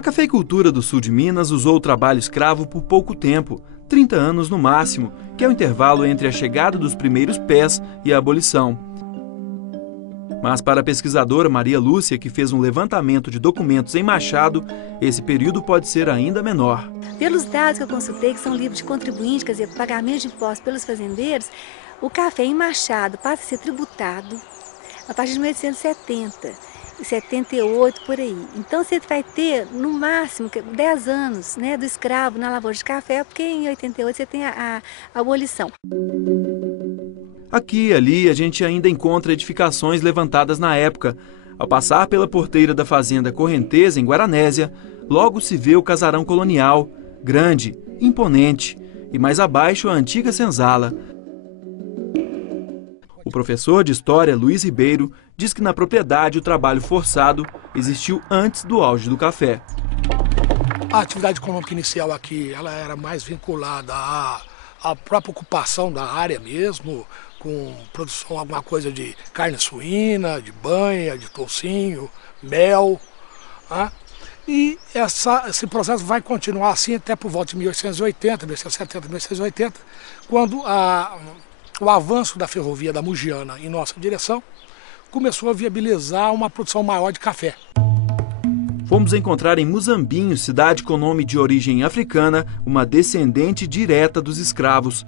A cafeicultura do sul de Minas usou o trabalho escravo por pouco tempo, 30 anos no máximo, que é o intervalo entre a chegada dos primeiros pés e a abolição. Mas para a pesquisadora Maria Lúcia, que fez um levantamento de documentos em Machado, esse período pode ser ainda menor. Pelos dados que eu consultei, que são livros de contribuinte, quer dizer, pagamento de impostos pelos fazendeiros, o café em Machado passa a ser tributado a partir de 1870. 78 por aí. Então você vai ter no máximo 10 anos, né, do escravo na lavoura de café, porque em 88 você tem a abolição. Aqui e ali a gente ainda encontra edificações levantadas na época. Ao passar pela porteira da fazenda Correnteza, em Guaranésia, logo se vê o casarão colonial, grande, imponente, e mais abaixo a antiga senzala. O professor de História, Luiz Ribeiro, diz que na propriedade o trabalho forçado existiu antes do auge do café. A atividade econômica inicial aqui ela era mais vinculada à própria ocupação da área mesmo, com produção alguma coisa de carne suína, de banha, de toucinho, mel. Né? E esse processo vai continuar assim até por volta de 1880, 1870, 1880, quando o avanço da ferrovia da Mugiana em nossa direção começou a viabilizar uma produção maior de café. Fomos encontrar em Muzambinho, cidade com nome de origem africana, uma descendente direta dos escravos.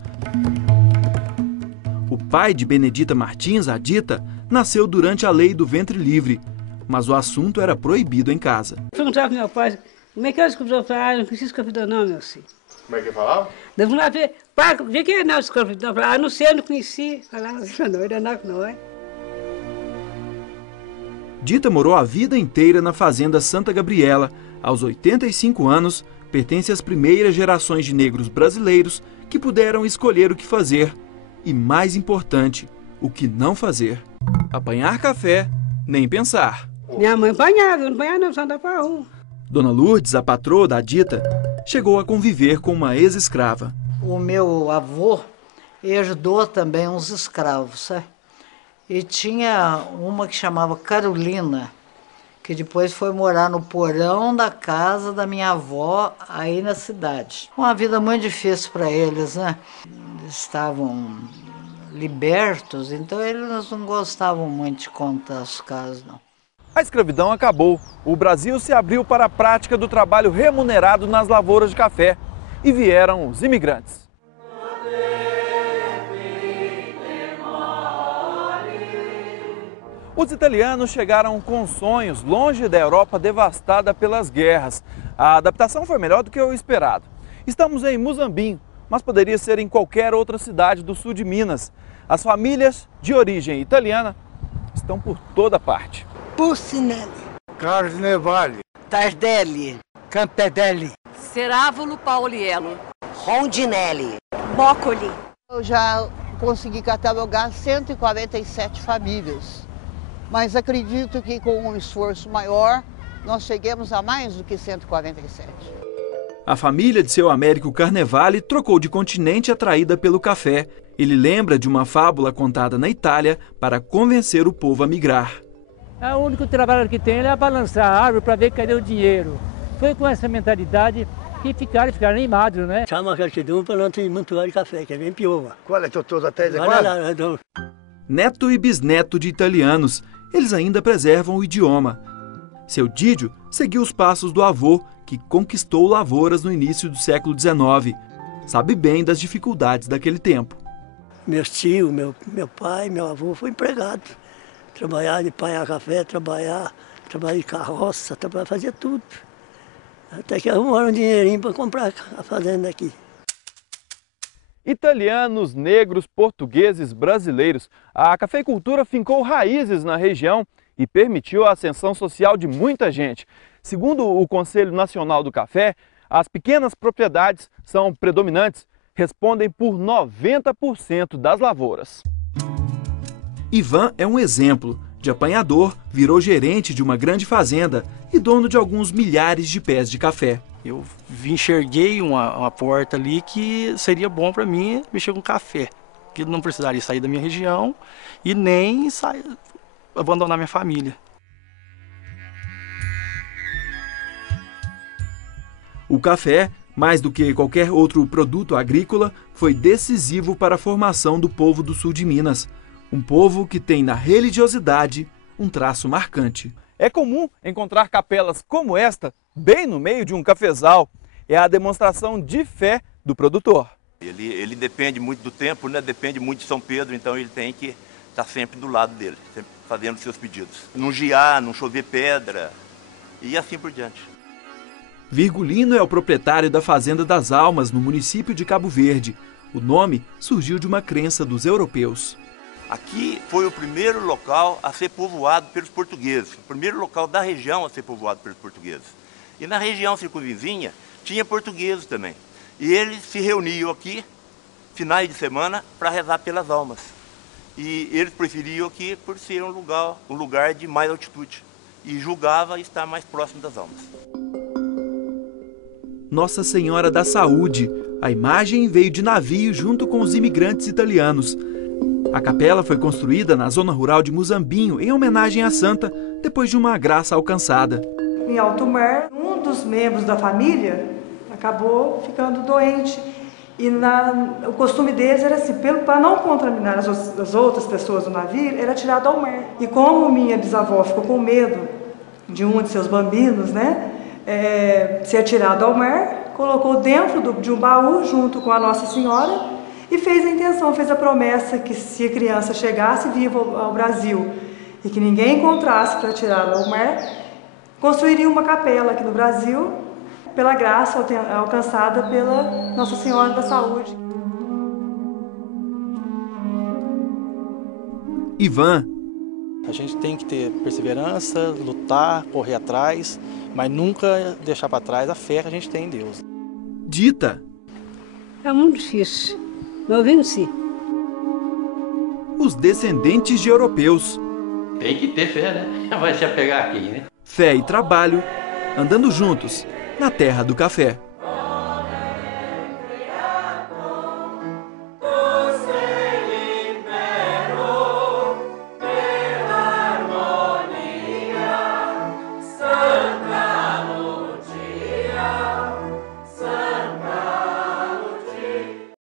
O pai de Benedita Martins, a Dita, nasceu durante a lei do ventre livre, mas o assunto era proibido em casa. Perguntava para meu pai, como é que eu descobri? Eu falei, não preciso escravidão não, meu filho. Como é que falava? Vamos lá ver, pai, o que é não escravidão? Eu falei, não sei, eu não conheci. Falava, não, era não é. Dita morou a vida inteira na fazenda Santa Gabriela. Aos 85 anos, pertence às primeiras gerações de negros brasileiros que puderam escolher o que fazer e, mais importante, o que não fazer. Apanhar café, nem pensar. Minha mãe apanhava, eu não apanhava não, só andava para rua. Dona Lourdes, a patroa da Dita, chegou a conviver com uma ex-escrava. O meu avô herdou também uns escravos, sabe? E tinha uma que chamava Carolina, que depois foi morar no porão da casa da minha avó, aí na cidade. Uma vida muito difícil para eles, né? Eles estavam libertos, então eles não gostavam muito de contar os casos, não. A escravidão acabou. O Brasil se abriu para a prática do trabalho remunerado nas lavouras de café. E vieram os imigrantes. Os italianos chegaram com sonhos longe da Europa devastada pelas guerras. A adaptação foi melhor do que o esperado. Estamos em Muzambinho, mas poderia ser em qualquer outra cidade do sul de Minas. As famílias de origem italiana estão por toda parte. Pulcinelli, Carnevale, Tardelli, Campedelli, Cerávulo Pauliello, Rondinelli, Bócoli. Eu já consegui catalogar 147 famílias, mas acredito que com um esforço maior nós cheguemos a mais do que 147. A família de seu Américo Carnevale trocou de continente atraída pelo café. Ele lembra de uma fábula contada na Itália para convencer o povo a migrar. O único trabalho que tem é balançar a árvore para ver cadê o dinheiro. Foi com essa mentalidade que ficaram animados, né? Chama a gratidão para não ter muito de café, que é bem pior. Qual é que eu estou até agora? Neto e bisneto de italianos, eles ainda preservam o idioma. Seu Didio seguiu os passos do avô, que conquistou lavouras no início do século XIX. Sabe bem das dificuldades daquele tempo. Meus tios, meu pai, meu avô foi empregado. Trabalhar de apanhar café, trabalhar de carroça, fazia tudo. Até que arrumaram um dinheirinho para comprar a fazenda aqui. Italianos, negros, portugueses, brasileiros, a cafeicultura fincou raízes na região e permitiu a ascensão social de muita gente. Segundo o Conselho Nacional do Café, as pequenas propriedades são predominantes, respondem por 90% das lavouras. Ivan é um exemplo. De apanhador, virou gerente de uma grande fazenda e dono de alguns milhares de pés de café. Eu enxerguei uma porta ali que seria bom para mim mexer com café, que não precisaria sair da minha região e nem abandonar minha família. O café, mais do que qualquer outro produto agrícola, foi decisivo para a formação do povo do sul de Minas. Um povo que tem na religiosidade um traço marcante. É comum encontrar capelas como esta, bem no meio de um cafezal. É a demonstração de fé do produtor. Ele depende muito do tempo, né? Depende muito de São Pedro, então ele tem que estar sempre do lado dele, sempre fazendo seus pedidos. Não giar, não chover pedra e assim por diante. Virgulino é o proprietário da Fazenda das Almas, no município de Cabo Verde. O nome surgiu de uma crença dos europeus. Aqui foi o primeiro local a ser povoado pelos portugueses, o primeiro local da região a ser povoado pelos portugueses. E na região circunvizinha tinha portugueses também. E eles se reuniam aqui, finais de semana, para rezar pelas almas. E eles preferiam aqui por ser um lugar de mais altitude. E julgava estar mais próximo das almas. Nossa Senhora da Saúde. A imagem veio de navio junto com os imigrantes italianos. A capela foi construída na zona rural de Muzambinho, em homenagem à santa, depois de uma graça alcançada. Em alto mar, um dos membros da família acabou ficando doente. E o costume deles era assim, para não contaminar as outras pessoas do navio, era tirado ao mar. E como minha bisavó ficou com medo de um de seus bambinos, né, ser atirado ao mar, colocou dentro de um baú junto com a Nossa Senhora e fez a promessa que se a criança chegasse viva ao Brasil e que ninguém encontrasse para tirá-la ao mar, construiria uma capela aqui no Brasil, pela graça alcançada pela Nossa Senhora da Saúde. Ivan. A gente tem que ter perseverança, lutar, correr atrás, mas nunca deixar para trás a fé que a gente tem em Deus. Dita. É muito difícil, mas eu venci. Os descendentes de europeus. Tem que ter fé, né? Vai se apegar aqui, né? Fé e trabalho, andando juntos na terra do café.